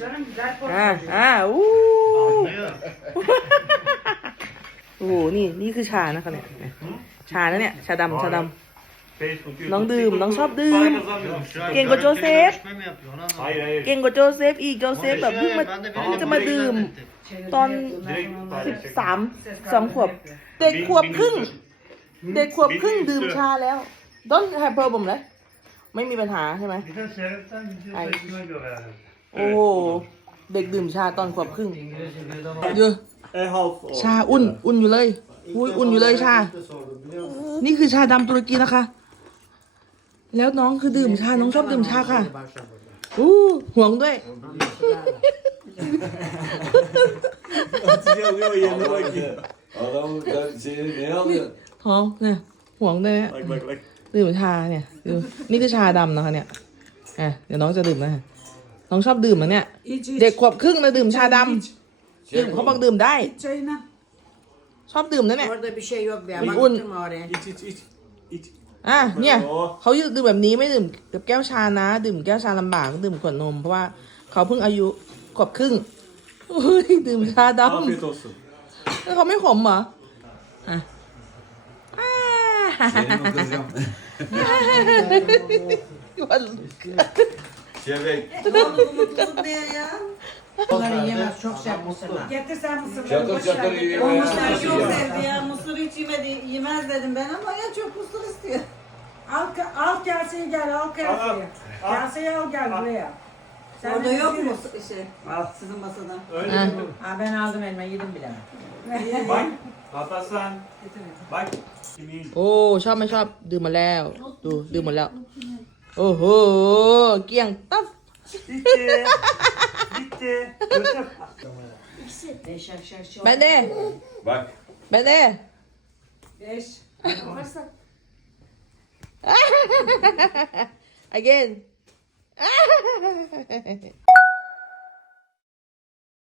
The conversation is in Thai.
canım güzel อ่า konuşuyor. อ่าอู้ Anlıyor. โอ้โหนี่นี่คือชานะคะเนี่ยชานะเนี่ยชาดำชาด Facebook, YouTube, น้องดื่ม TikTok, น้องชอบดื่ม para kazanmıyorum. Şu an เก่งกว่าโจเซฟ görüşme mi yapıyor? Onu anlamadım. Hayır hayır. ำเก่งกว่าโจเซฟอีกโจเซฟแบบเพิ่งมา Ben de เพิ่ง biriyle จะมาดื่ม ilgilendim. ตอน Direkt สิบ paylaşacak. สามสองขวบ เด็กขวบครึ่ง เด็กขวบครึ่งดื่มชาแล้ว don't have problem เลยไม่มีปัญหาใช่ไหม Bir de şereften video Ay. seçime göre yani. โอ้โหเด็กดื่มชาตอนขวบครึ่งเยอะ E half o. ชาอุ่น อุ่นอยู่เลยอุ้ยอุ่นอยู่เลยชานี่คือชาดำตุรกีนะคะ แล้วน้องคือดื่มชา น้องชอบดื่มชาค่ะ อู้ห่วงด้วย Atacağım ya yerine bakayım. Adamın ben şeyini ne alıyor? ท้องเนี่ยห่วงด้วย Bak bak bak. ดื่มชาเนี่ยดูนี่คือชาดำนะคะเนี่ย อะ เดี๋ยวน้องจะดื่มนะ น้องชอบดื่มนะเนี่ย İç iç. เด็กขวบครึ่งนะดื่มชาดำ Şey ดื่มเขาบอกดื่มได้ İç çayına. ชอบดื่มนะเนี่ย Orada bir şey yok ya. Ay, Bak un. gittim oraya. İç iç iç. İç. อะเนี่ยโอ้เขาดื่มแบบนี้ไม่ดื่มกับแก้วชานะ ดื่มแก้วชาลำบากดื่มขวดนม เพราะว่าเขาเพิ่งอายุขวบครึ่งอุ้ยดื่มชาด Afiyet olsun. ำแล้วเขาไม่ขมเหรออะอ่า Senin o kızım. Şebek. Bunları yemez. Çok sert mısırlar. Getir sen mısırları. Çatır boş çatır ver. yiyor. Olmuşlar Nasıl çok ya? sevdi ya. Mısır hiç yemedi, yemez dedim ben ama ya çok mısır istiyor. Al, al kaseyi gel. Al kaseyi. Al. Kaseyi al gel buraya. Sen Orada de yok mu biliyorsun. mısır şey? Sizin masada. Öyle Ha. mi? Ha ben aldım elma yedim bile. Bak. Hasan. Bak. Kimin? โอ้ชอบไม่ชอบดื่มมาแล้ว ดูดื่มหมดแล้ว โอ้โหเกลี้ยงตับ Bitti. Bitti. Götür. Beşer şer şer. ไปเด้ Bak. ไปเด้ Beş. again